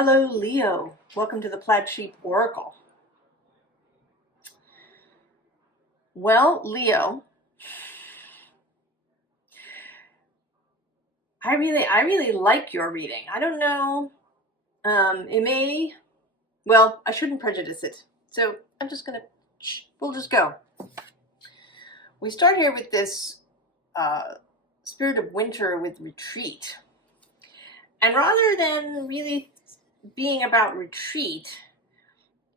Hello, Leo. Welcome to the Plaid Sheep Oracle. Well, Leo, I really like your reading. I don't know. Well, I shouldn't prejudice it. So we'll just go. We start here with this Spirit of Winter with Retreat. And rather than really being about retreat,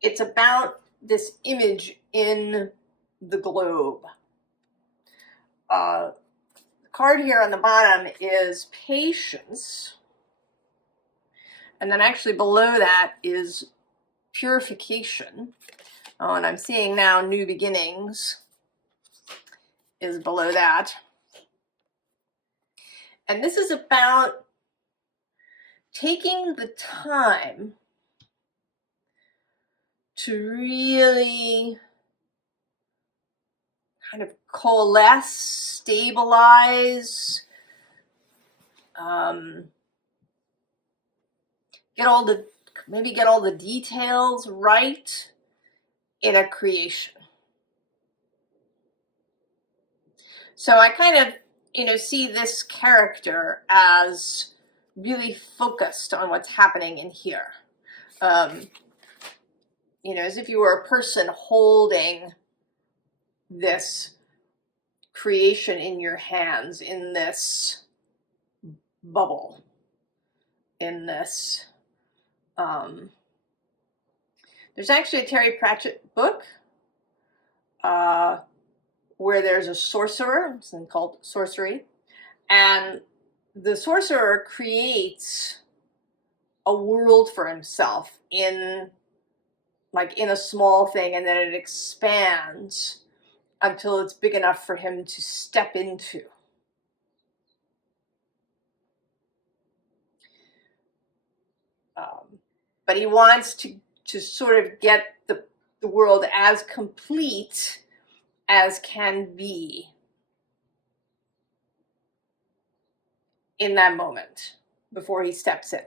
it's about this image in the globe. The card here on the bottom is Patience. And then actually below that is Purification. Oh, and I'm seeing now New Beginnings is below that. And this is about taking the time to really kind of coalesce, stabilize, get all the details right in a creation. So I kind of, see this character as really focused on what's happening in here. As if you were a person holding this creation in your hands, in this bubble, in this, there's actually a Terry Pratchett book where there's a sorcerer, something called sorcery, and the sorcerer creates a world for himself in a small thing, and then it expands until it's big enough for him to step into. But he wants to sort of get the world as complete as can be in that moment before he steps in.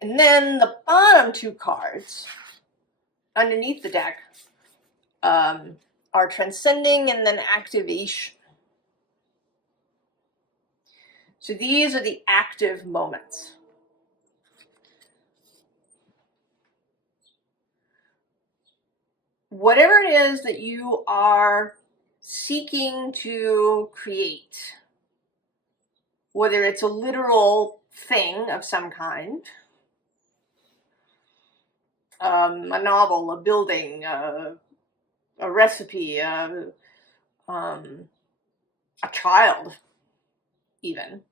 And then the bottom two cards underneath the deck are Transcending and then Activation. So these are the active moments. Whatever it is that you are seeking to create, whether it's a literal thing of some kind, a novel, a building, a recipe, a child, even.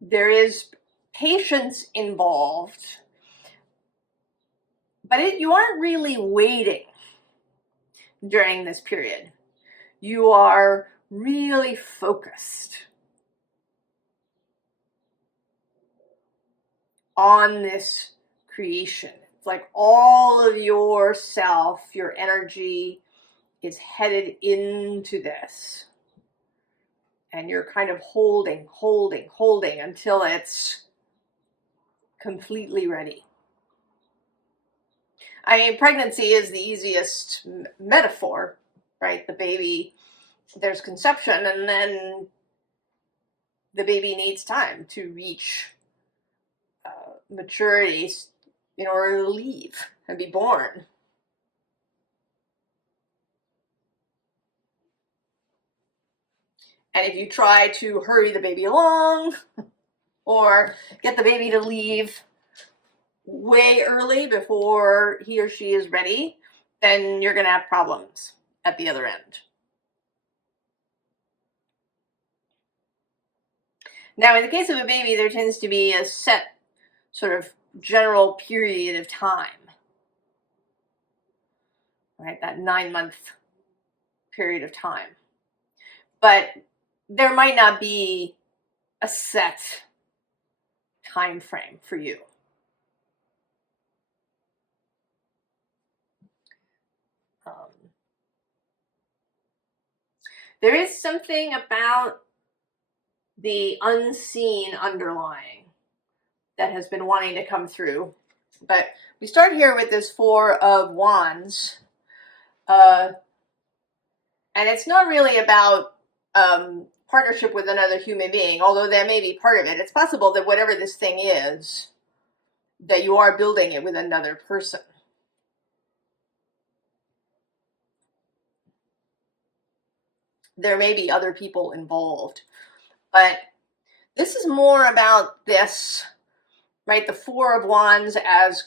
There is patience involved, but you aren't really waiting during this period. You are really focused on this creation. It's like all of yourself, your energy is headed into this. And you're kind of holding until it's completely ready. I mean, pregnancy is the easiest metaphor, right? The baby, there's conception, and then the baby needs time to reach maturity in order to leave and be born. And if you try to hurry the baby along or get the baby to leave way early before he or she is ready, then you're going to have problems at the other end. Now, in the case of a baby, there tends to be a set sort of general period of time, right? That 9-month period of time. But there might not be a set time frame for you. There is something about the unseen underlying that has been wanting to come through. But we start here with this Four of Wands. And it's not really about partnership with another human being, although that may be part of it. It's possible that whatever this thing is, that you are building it with another person. There may be other people involved, but this is more about this, right? The Four of Wands as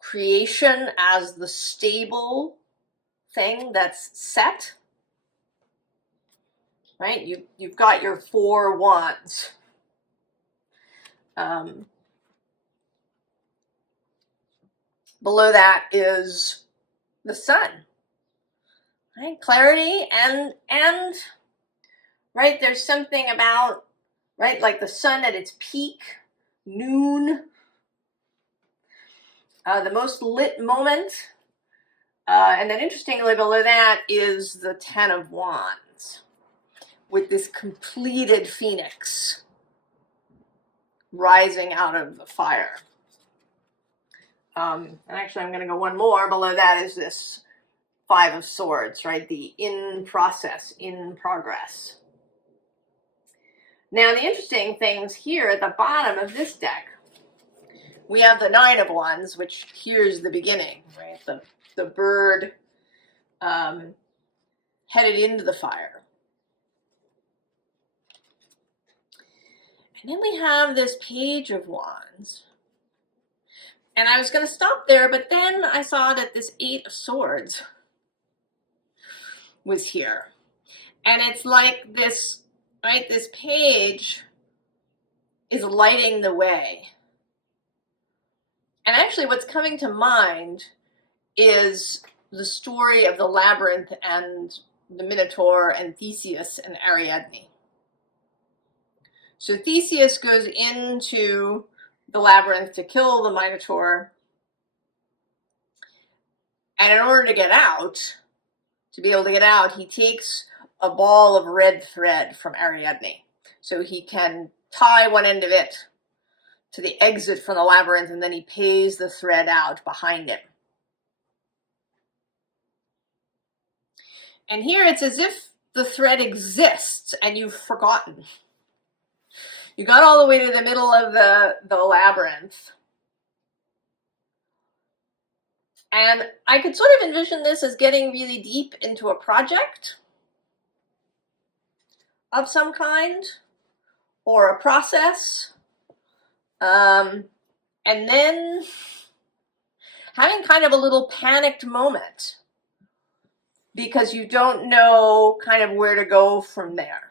creation, as the stable thing that's set, right? You've got your four wands. Below that is the sun, right? Clarity and right, there's something about, right, like the sun at its peak, noon, the most lit moment. And then interestingly below that is the Ten of Wands with this completed phoenix rising out of the fire. And actually I'm going to go one more. Below that is this Five of Swords, right? The in process, in progress. Now the interesting things here at the bottom of this deck, we have the Nine of Wands, which here's the beginning, right? The bird headed into the fire. And then we have this Page of Wands. And I was going to stop there, but then I saw that this Eight of Swords was here. And it's like this, right, this page is lighting the way. And actually what's coming to mind is the story of the labyrinth and the Minotaur and Theseus and Ariadne. So Theseus goes into the labyrinth to kill the Minotaur. And in order to get out, to be able to get out, he takes a ball of red thread from Ariadne. So he can tie one end of it to the exit from the labyrinth, and then he pays the thread out behind him. And here it's as if the thread exists and you've forgotten. You got all the way to the middle of the labyrinth. And I could sort of envision this as getting really deep into a project of some kind, or a process. And then having kind of a little panicked moment because you don't know kind of where to go from there.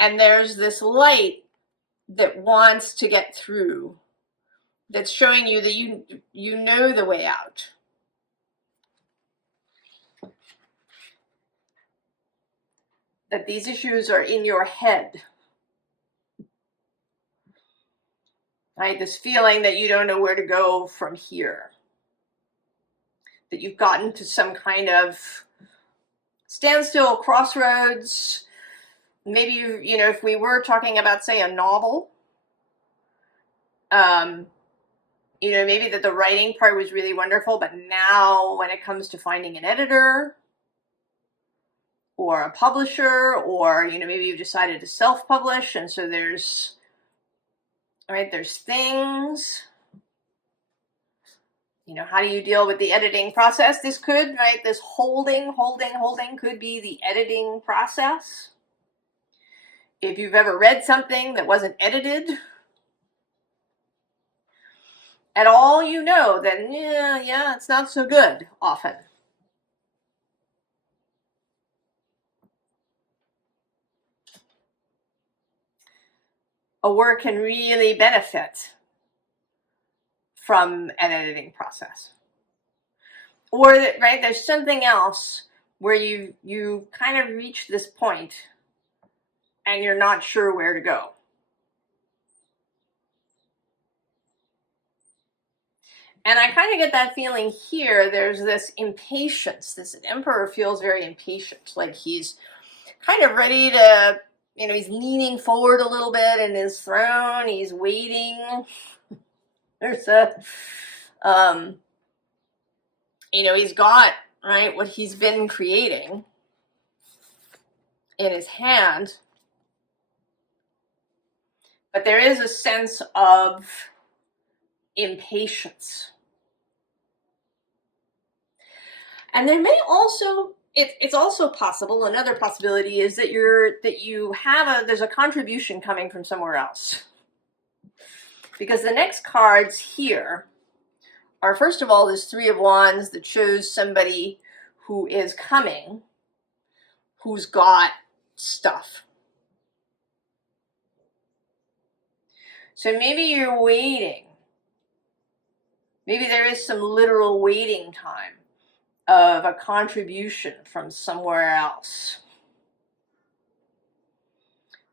And there's this light that wants to get through, that's showing you that you know the way out. That these issues are in your head. Right? This feeling that you don't know where to go from here. That you've gotten to some kind of standstill, crossroads. Maybe, you know, if we were talking about, say, a novel, you know, maybe that the writing part was really wonderful, but now when it comes to finding an editor or a publisher, or, you know, maybe you've decided to self-publish, and so there's, right, there's things, you know, how do you deal with the editing process? This could, right, this holding could be the editing process. If you've ever read something that wasn't edited at all, you know, then yeah, it's not so good often. A work can really benefit from an editing process. Or, right, there's something else where you kind of reach this point and you're not sure where to go. And I kind of get that feeling here. There's this impatience. This emperor feels very impatient, like he's kind of ready to, he's leaning forward a little bit in his throne. He's waiting. There's he's got, right, what he's been creating in his hand. But there is a sense of impatience. And there may also, it's also possible, another possibility is that there's a contribution coming from somewhere else. Because the next cards here are, first of all, this Three of Wands that shows somebody who is coming, who's got stuff. So maybe you're waiting. Maybe there is some literal waiting time of a contribution from somewhere else.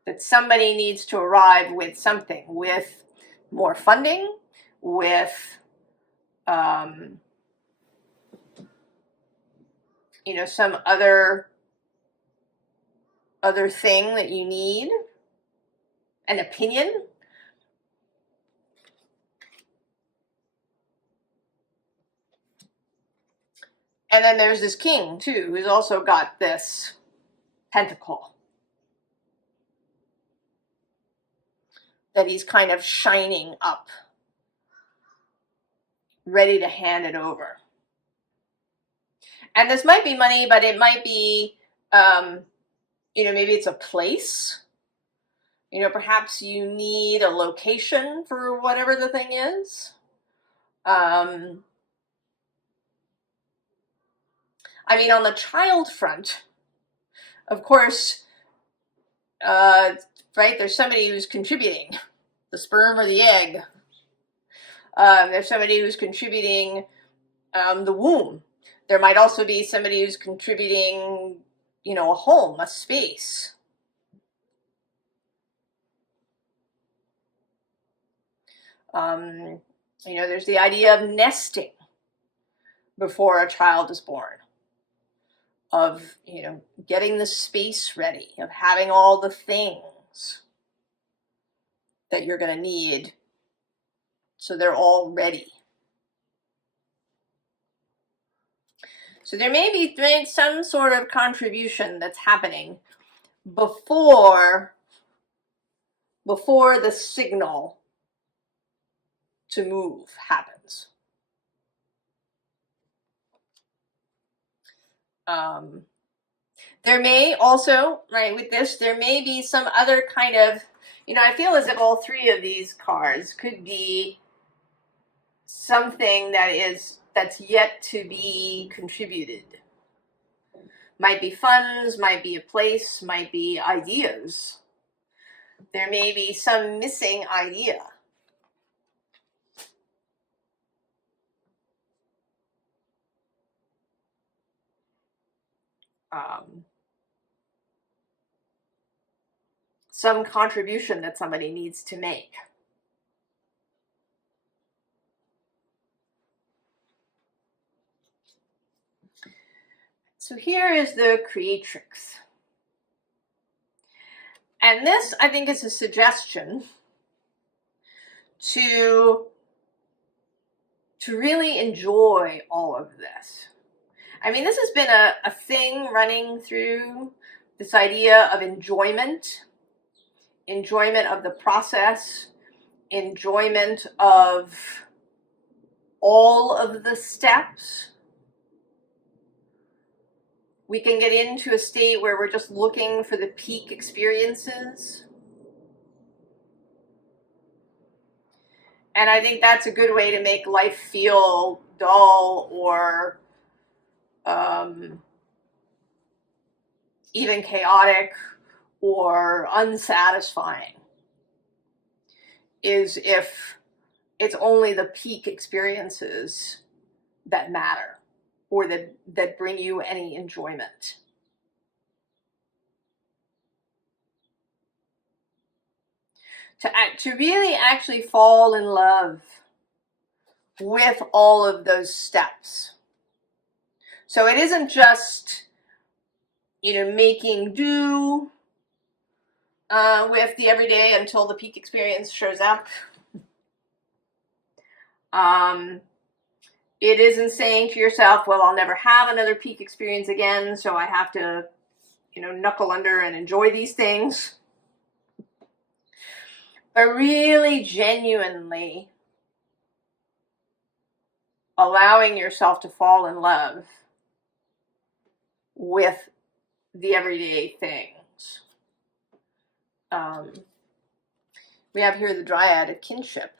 That somebody needs to arrive with something, with more funding, with some other thing that you need, an opinion. And then there's this king too, who's also got this pentacle that he's kind of shining up, ready to hand it over. And this might be money, but it might be, maybe it's a place. Perhaps you need a location for whatever the thing is. On the child front, of course, right, there's somebody who's contributing, the sperm or the egg. There's somebody who's contributing the womb. There might also be somebody who's contributing, a home, a space. There's the idea of nesting before a child is born, of, getting the space ready, of having all the things that you're going to need so they're all ready. So there may be some sort of contribution that's happening before the signal to move happens. There may also, right, with this, there may be some other kind of, I feel as if all three of these cards could be something that's yet to be contributed. Might be funds, might be a place, might be ideas. There may be some missing idea. Some contribution that somebody needs to make. So here is the creatrix. And this, I think, is a suggestion to really enjoy all of this. This has been a thing running through, this idea of enjoyment of the process, enjoyment of all of the steps. We can get into a state where we're just looking for the peak experiences. And I think that's a good way to make life feel dull or even chaotic or unsatisfying, is if it's only the peak experiences that matter or that bring you any enjoyment. To really actually fall in love with all of those steps. So it isn't just, making do with the everyday until the peak experience shows up. It isn't saying to yourself, well, I'll never have another peak experience again, so I have to, knuckle under and enjoy these things. But really genuinely allowing yourself to fall in love with the everyday things. We have here the Dryad of Kinship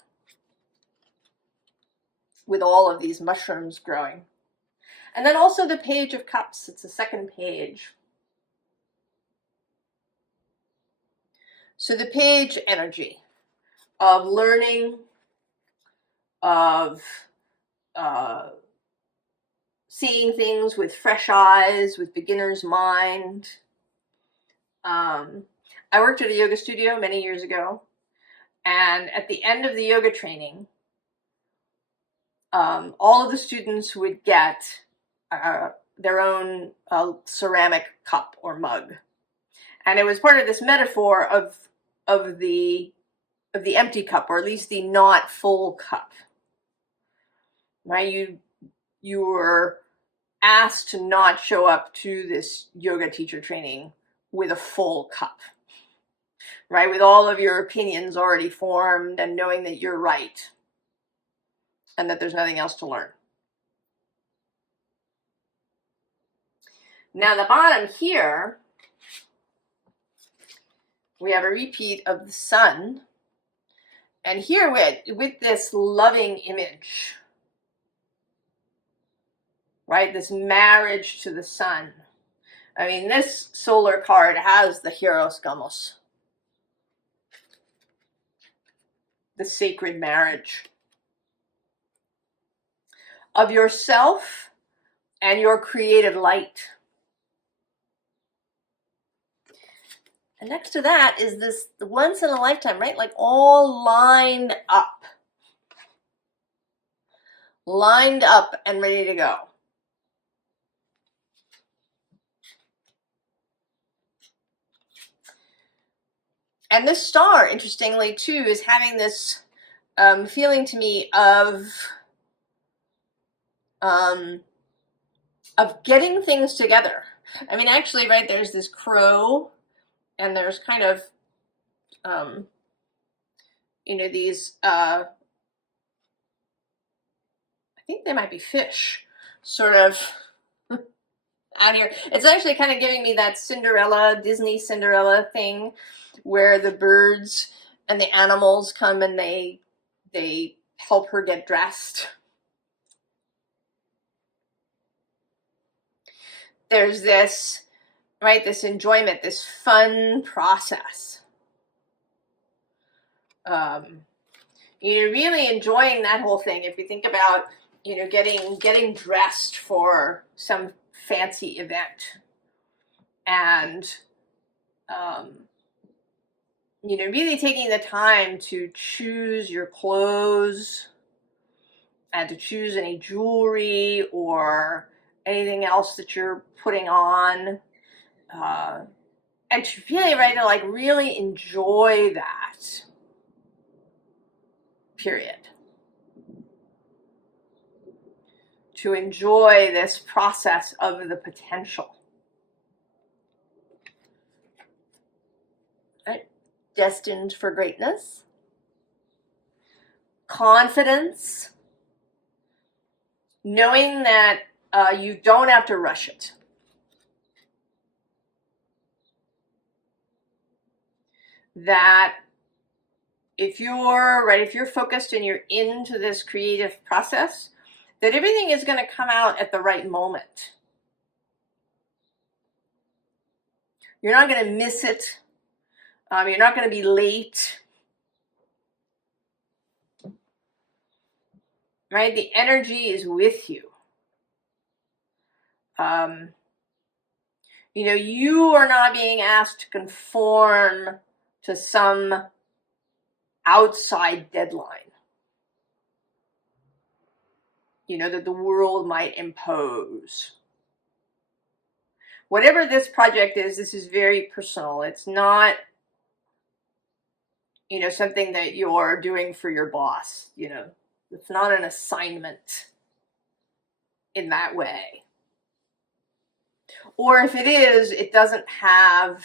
with all of these mushrooms growing. And then also the Page of Cups. It's the second page. So the page energy of learning, of seeing things with fresh eyes, with beginner's mind. I worked at a yoga studio many years ago, and at the end of the yoga training, all of the students would get their own ceramic cup or mug, and it was part of this metaphor of the empty cup, or at least the not full cup. Right? You were asked to not show up to this yoga teacher training with a full cup, right? With all of your opinions already formed and knowing that you're right and that there's nothing else to learn. Now the bottom here, we have a repeat of the sun. And here with this loving image, right? This marriage to the sun. I mean, this solar card has the Hieros Gamos, the sacred marriage of yourself and your created light. And next to that is this once in a lifetime, right? Like all lined up and ready to go. And this star, interestingly, too, is having this feeling to me of getting things together. I mean, actually, right, there's this crow, and there's kind of, these, I think they might be fish, sort of out here. It's actually kind of giving me that Disney Cinderella thing, where the birds and the animals come and they help her get dressed. There's this, right, this enjoyment, this fun process. You're really enjoying that whole thing. If you think about, getting dressed for some fancy event, and really taking the time to choose your clothes and to choose any jewelry or anything else that you're putting on, and to really, right, to like really enjoy that period. To enjoy this process of the potential. Right? Destined for greatness. Confidence. Knowing that you don't have to rush it. That if you're focused and you're into this creative process, that everything is going to come out at the right moment. You're not going to miss it. You're not going to be late. Right? The energy is with you. You are not being asked to conform to some outside deadline. you know, that the world might impose. Whatever this project is, this is very personal. It's not, you know, something that you're doing for your boss, you know. It's not an assignment in that way. Or if it is, it doesn't have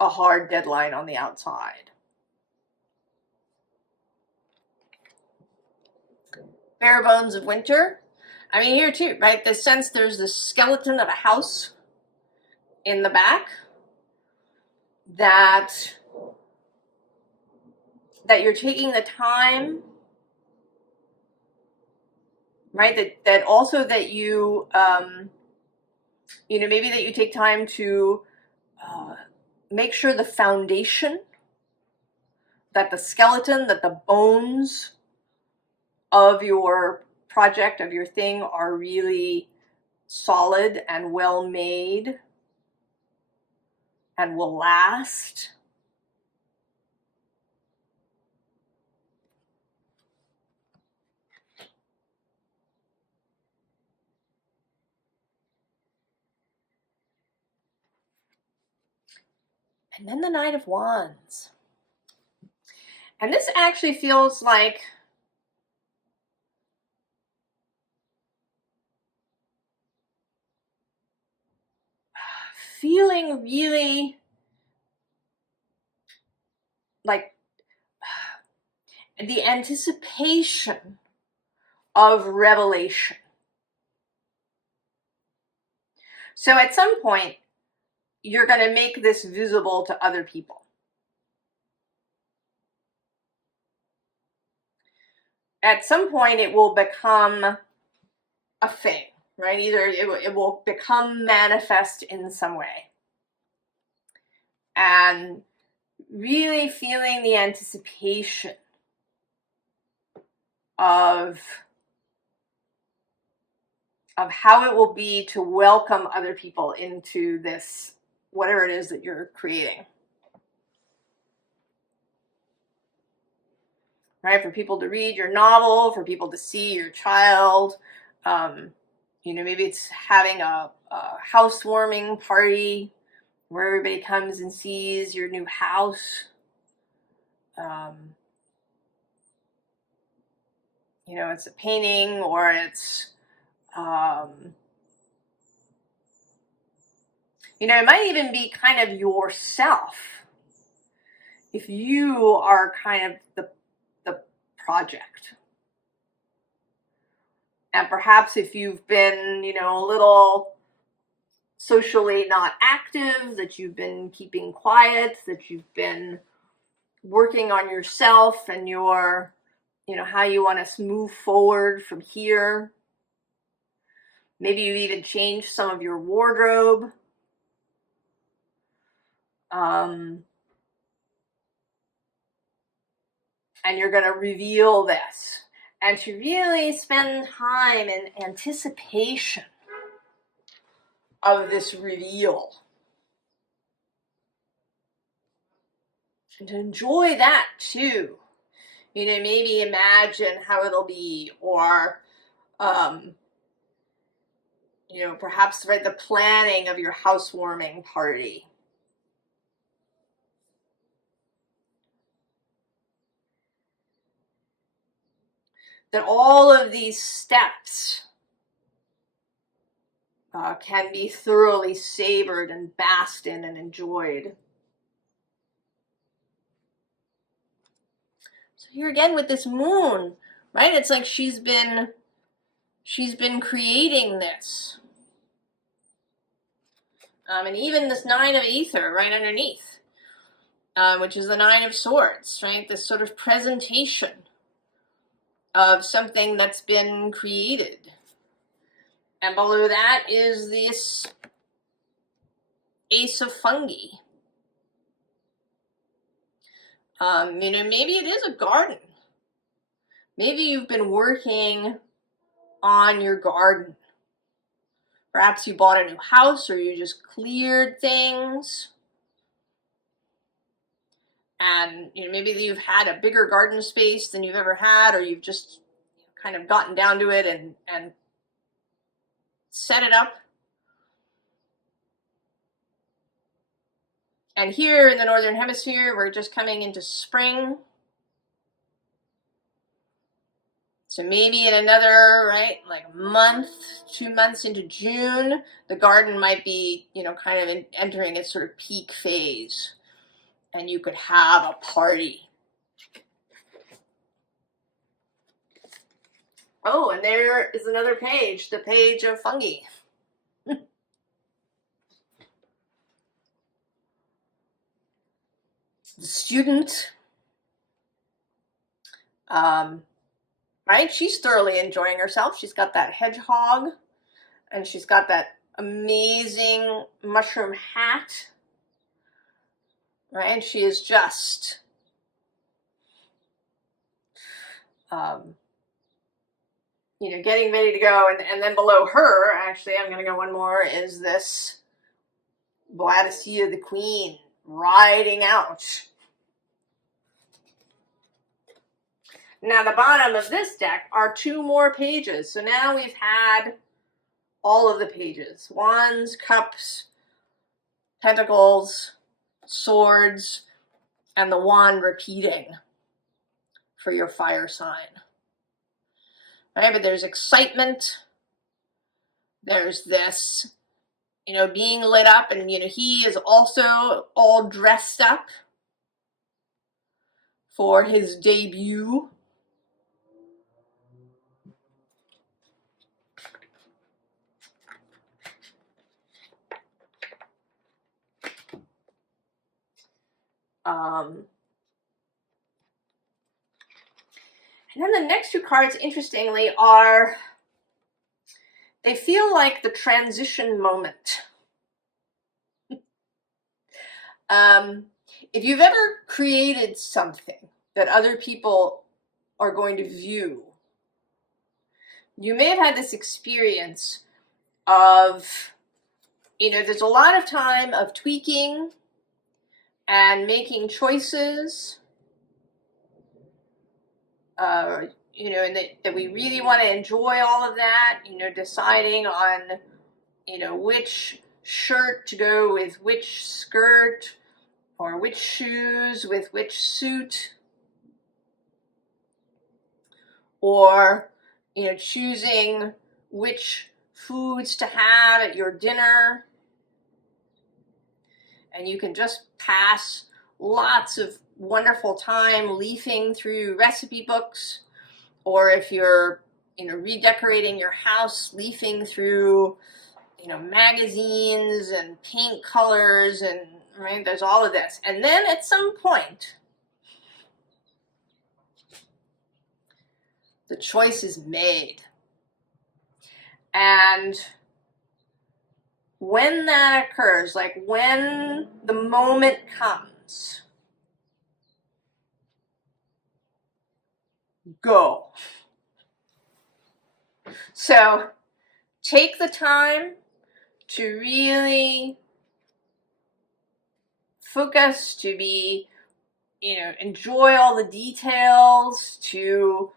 a hard deadline on the outside. Bare bones of winter. I mean, here too, right? The sense there's the skeleton of a house in the back that you're taking the time, right? That also that you, you know, maybe that you take time to make sure the foundation, that the skeleton, that the bones of your project, of your thing, are really solid and well made and will last. And then the Knight of Wands. And this actually feels like feeling really like the anticipation of revelation. So at some point, you're going to make this visible to other people. At some point, it will become a thing, right? Either it will become manifest in some way. And really feeling the anticipation of how it will be to welcome other people into this, whatever it is that you're creating. Right? For people to read your novel, for people to see your child. You know, maybe it's having a housewarming party where everybody comes and sees your new house. You know, it's a painting, or it's, you know, it might even be kind of yourself. If you are kind of the project. And perhaps if you've been, you know, a little socially not active, that you've been keeping quiet, that you've been working on yourself and your, you know, how you want to move forward from here. Maybe you've even changed some of your wardrobe. And you're going to reveal this. And to really spend time in anticipation of this reveal. And to enjoy that too. You know, maybe imagine how it'll be, or, you know, perhaps, right, the planning of your housewarming party. That all of these steps can be thoroughly savored and basked in and enjoyed. So here again with this moon, right? It's like she's been creating this. And even this Nine of Ether right underneath, which is the Nine of Swords, right? This sort of presentation of something that's been created. And below that is this Ace of Fungi. You know, maybe it is a garden. Maybe you've been working on your garden. Perhaps you bought a new house, or you just cleared things. And, you know, maybe you've had a bigger garden space than you've ever had, or you've just kind of gotten down to it and set it up. And here in the Northern Hemisphere, we're just coming into spring. So maybe in another, right, like a month, 2 months into June, the garden might be, you know, kind of entering its sort of peak phase. And you could have a party. Oh, and there is another page, the page of fungi. The student, right? She's thoroughly enjoying herself. She's got that hedgehog, and she's got that amazing mushroom hat, right? And she is just, you know, getting ready to go. And then below her, actually, I'm going to go one more, is this Boadicea the Queen riding out. Now, the bottom of this deck are 2 more pages. So now we've had all of the pages. Wands, cups, pentacles, swords, and the wand repeating for your fire sign. Right, but there's excitement. There's this, you know, being lit up, and, you know, he is also all dressed up for his debut. And then the next 2 cards, interestingly, are, they feel like the transition moment. If you've ever created something that other people are going to view, you may have had this experience of, you know, there's a lot of time of tweaking and making choices, you know, and that we really want to enjoy all of that, you know, deciding on, you know, which shirt to go with which skirt, or which shoes with which suit, or, you know, choosing which foods to have at your dinner. And you can just pass lots of wonderful time leafing through recipe books, or if you're, you know, redecorating your house, leafing through, you know, magazines and paint colors, and, right, there's all of this. And then at some point, the choice is made. And when that occurs, like when the moment comes, go. So take the time to really focus, to be, you know, enjoy all the details, to,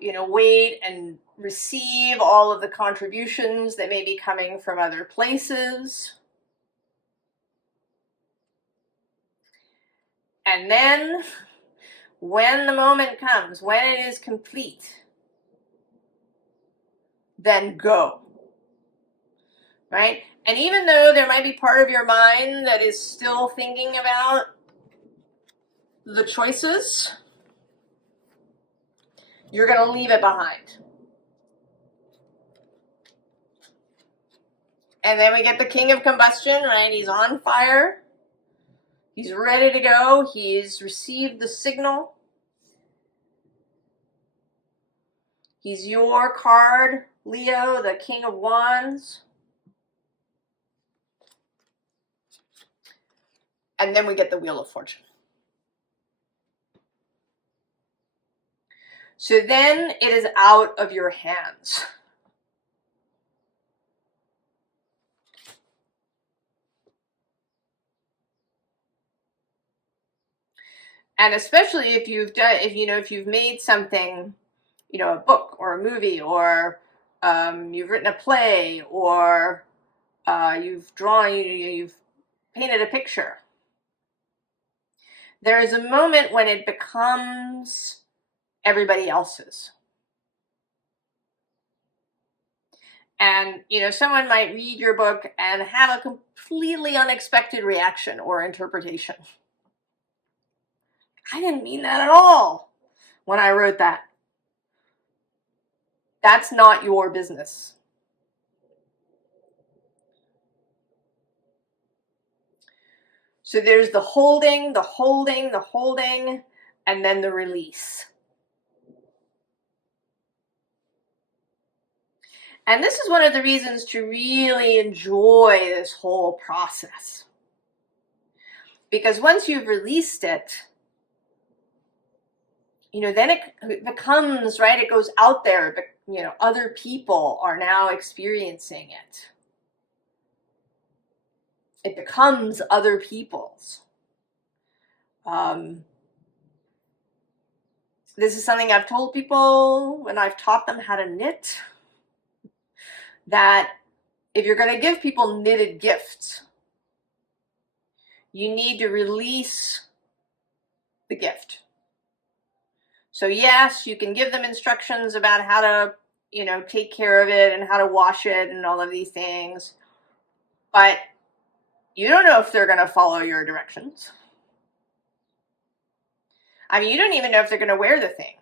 you know, wait and receive all of the contributions that may be coming from other places. And then when the moment comes, when it is complete, then go. Right? And even though there might be part of your mind that is still thinking about the choices, you're going to leave it behind. And then we get the King of Combustion, right? He's on fire. He's ready to go. He's received the signal. He's your card, Leo, the King of Wands. And then we get the Wheel of Fortune. So then it is out of your hands. And especially if you've done, if you've made something, a book or a movie, or you've written a play, or you've drawn, you've painted a picture. There is a moment when it becomes everybody else's. And, someone might read your book and have a completely unexpected reaction or interpretation. I didn't mean that at all when I wrote that. That's not your business. So there's the holding, the holding, the holding, and then the release. And this is one of the reasons to really enjoy this whole process. Because once you've released it, then it becomes, right, it goes out there, but, other people are now experiencing it. It becomes other people's. This is something I've told people when I've taught them how to knit, that if you're going to give people knitted gifts, you need to release the gift. So yes, you can give them instructions about how to, take care of it and how to wash it and all of these things, but you don't know if they're going to follow your directions. I mean, you don't even know if they're going to wear the thing.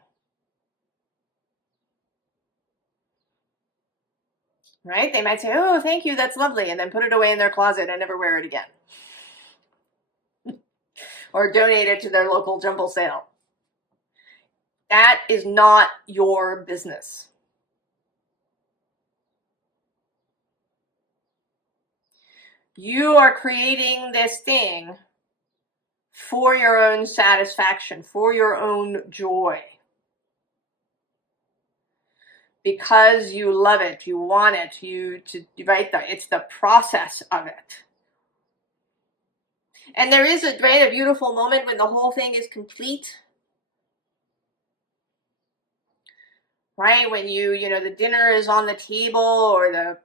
Right? They might say, oh, thank you, that's lovely, and then put it away in their closet and never wear it again. Or donate it to their local jumble sale. That is not your business. You are creating this thing for your own satisfaction, for your own joy. Because you love it, you want it, it's the process of it. And there is a beautiful moment when the whole thing is complete. Right? When the dinner is on the table, or the,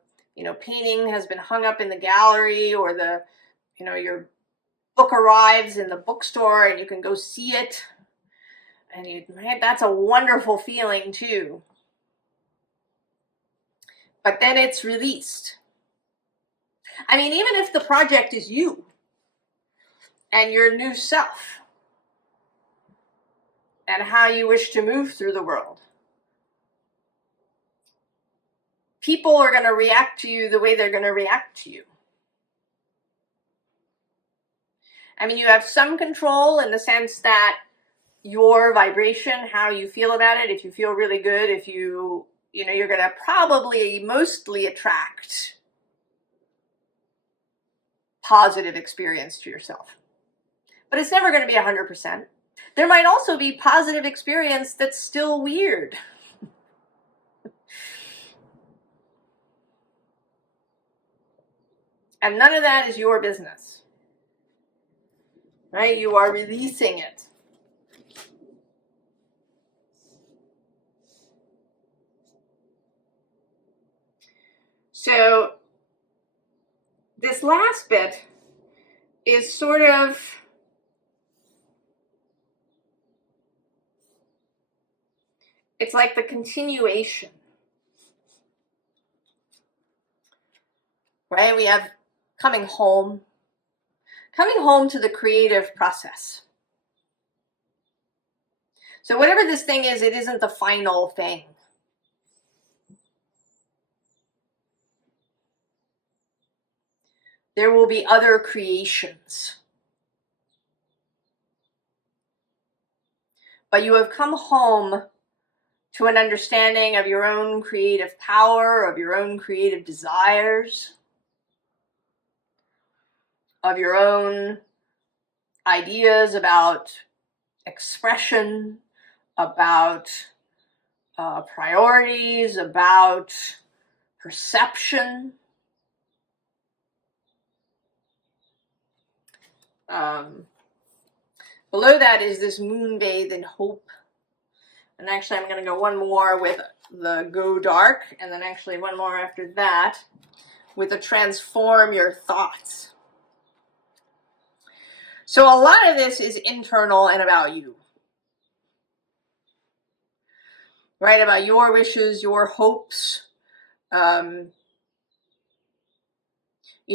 painting has been hung up in the gallery, or your book arrives in the bookstore and you can go see it. And that's a wonderful feeling too. But then it's released. I mean, even if the project is you and your new self and how you wish to move through the world, people are going to react to you the way they're going to react to you. I mean, you have some control in the sense that your vibration, how you feel about it, if you feel really good, if you're going to probably mostly attract positive experience to yourself. But it's never going to be 100%. There might also be positive experience that's still weird. And none of that is your business. Right? You are releasing it. So this last bit is sort of it's like the continuation. Right? We have coming home to the creative process. So whatever this thing is, it isn't the final thing. There will be other creations. But you have come home to an understanding of your own creative power, of your own creative desires, of your own ideas about expression, about priorities, about perception. Below that is this moon bathed in hope. And actually I'm going to go one more with the go dark, and then actually one more after that with the transform your thoughts. So a lot of this is internal and about you. Right? About your wishes, your hopes. You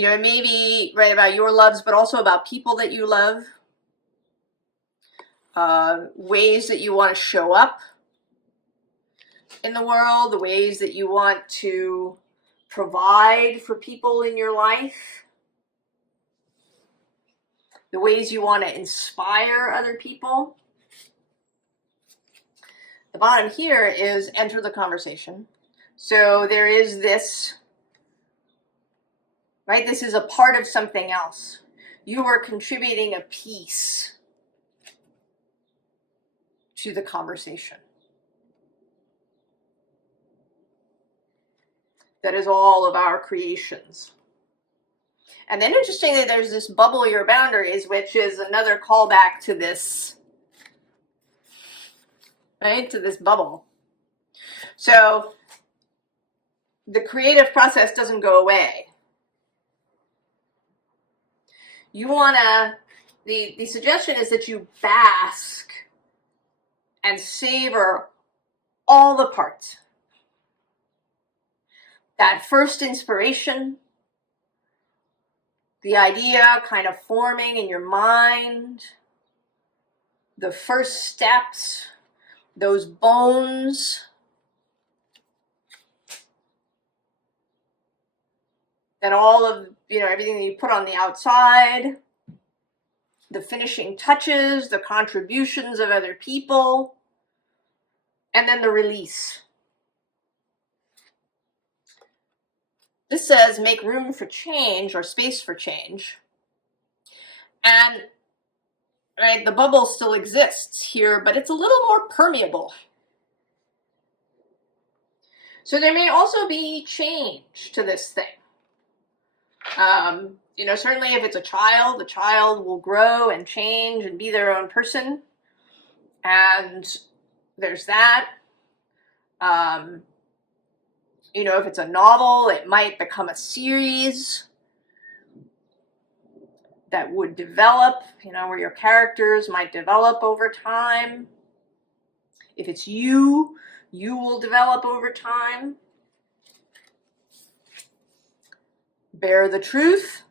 know, maybe right about your loves, but also about people that you love. Ways that you want to show up in the world, the ways that you want to provide for people in your life, the ways you want to inspire other people. The bottom here is enter the conversation. So there is this, right? This is a part of something else. You are contributing a piece to the conversation. That is all of our creations. And then interestingly, there's this bubble your boundaries, which is another callback to this, right? To this bubble. So the creative process doesn't go away. You want to, the suggestion is that you bask and savor all the parts. That first inspiration, the idea kind of forming in your mind, the first steps, those bones, then all of, you know, everything that you put on the outside, the finishing touches, the contributions of other people, and then the release. This says make room for change, or space for change. And right, the bubble still exists here, but it's a little more permeable. So there may also be change to this thing. You know, certainly if it's a child, the child will grow and change and be their own person. And there's that. You know, if it's a novel, it might become a series that would develop, you know, where your characters might develop over time. If it's you, you will develop over time. Bear the truth.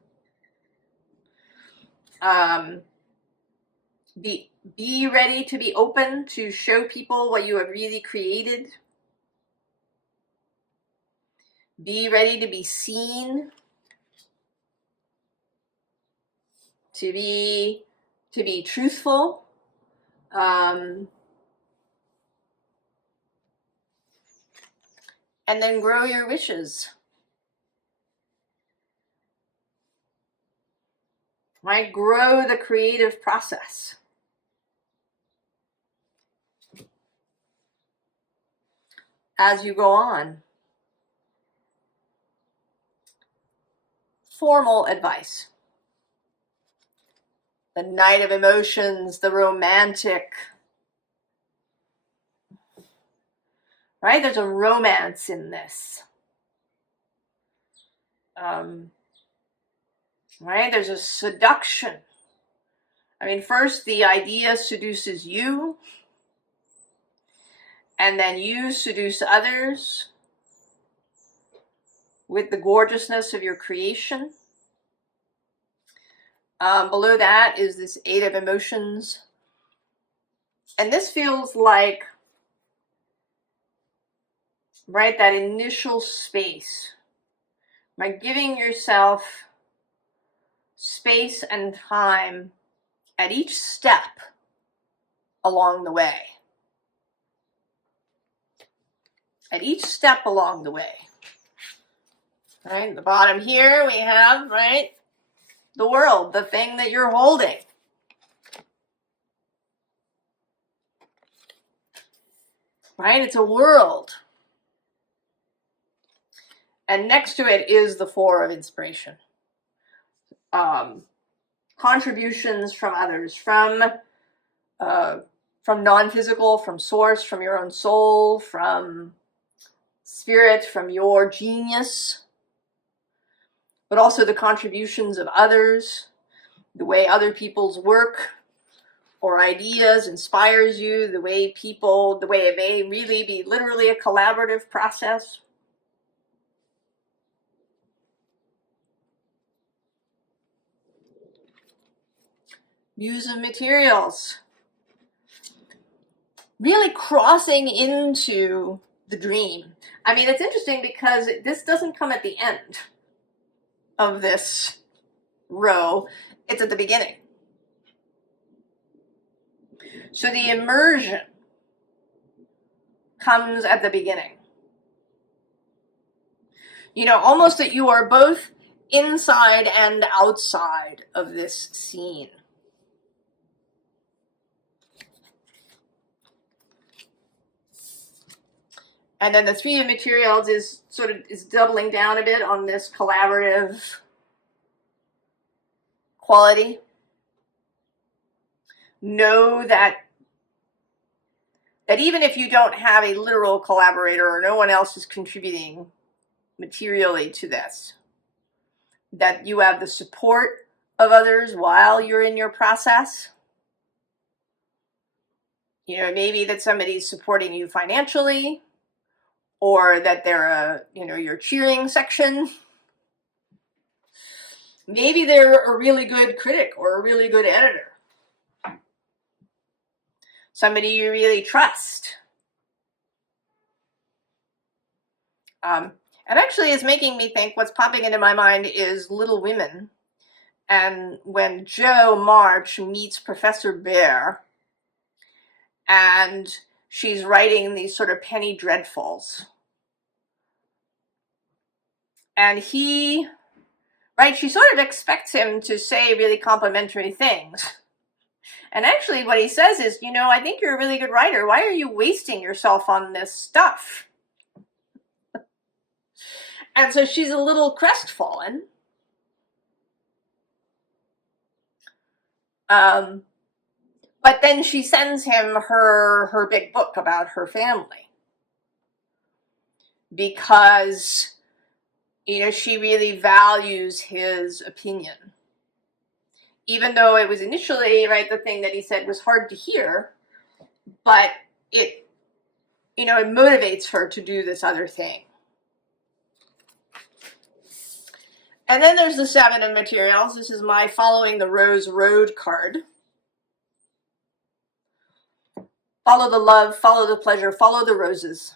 Be ready to be open to show people what you have really created. Be ready to be seen. To be truthful. And then grow your wishes. Right? Grow the creative process. As you go on. Formal advice. The Knight of Emotions, the romantic. Right? There's a romance in this. Right? There's a seduction. I mean, first the idea seduces you, and then you seduce others with the gorgeousness of your creation. Below that is this Eight of Emotions. And this feels like, right, that initial space. Right? Giving yourself space and time at each step along the way. At each step along the way. Right? At the bottom here we have, right, the world, the thing that you're holding. Right? It's a world. And next to it is the Four of Inspiration. Contributions from others, from from non-physical, from source, from your own soul, from spirit, from your genius, but also the contributions of others, the way other people's work or ideas inspires you, the way it may really be literally a collaborative process. Muse of materials. Really crossing into the dream. I mean, it's interesting because this doesn't come at the end of this row. It's at the beginning. So the immersion comes at the beginning. You know, almost that you are both inside and outside of this scene. And then the Three of Materials is doubling down a bit on this collaborative quality. Know that even if you don't have a literal collaborator or no one else is contributing materially to this, that you have the support of others while you're in your process. You know, maybe that somebody's supporting you financially, or that they're your cheering section. Maybe they're a really good critic or a really good editor. Somebody you really trust. And actually is making me think, what's popping into my mind is Little Women. And when Jo March meets Professor Bear, and she's writing these sort of penny dreadfuls. And she sort of expects him to say really complimentary things. And actually what he says is, I think you're a really good writer. Why are you wasting yourself on this stuff? And so she's a little crestfallen. But then she sends him her big book about her family. Because, she really values his opinion. Even though it was initially, the thing that he said was hard to hear, but it motivates her to do this other thing. And then there's the Seven of Materials. This is my Following the Rose Road card. Follow the love, follow the pleasure, follow the roses.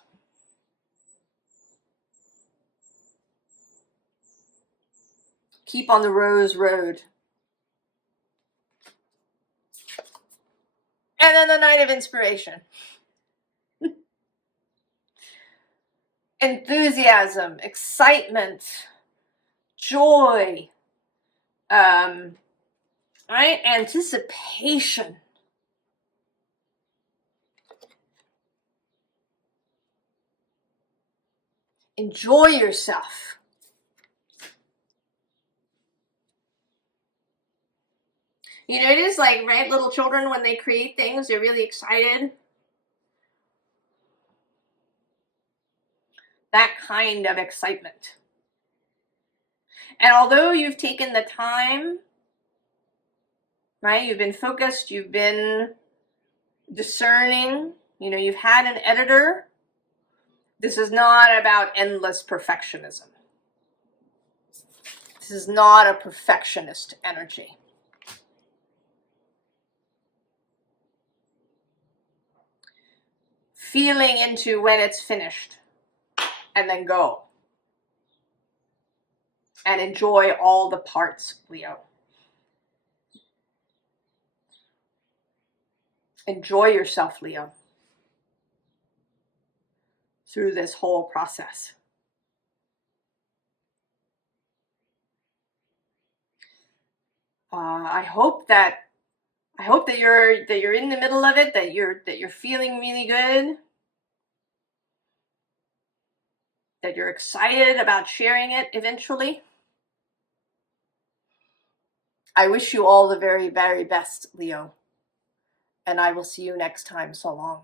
Keep on the rose road. And then the Knight of Inspiration. Enthusiasm, excitement, joy, anticipation. Enjoy yourself. It is like, little children, when they create things, they're really excited. That kind of excitement. And although you've taken the time, you've been focused, you've been discerning, you've had an editor, this is not about endless perfectionism. This is not a perfectionist energy. Feeling into when it's finished, and then go. And enjoy all the parts, Leo. Enjoy yourself, Leo, through this whole process. I hope that you're in the middle of it, that you're feeling really good, that you're excited about sharing it eventually. I wish you all the very, very best, Leo. and I will see you next time. So long.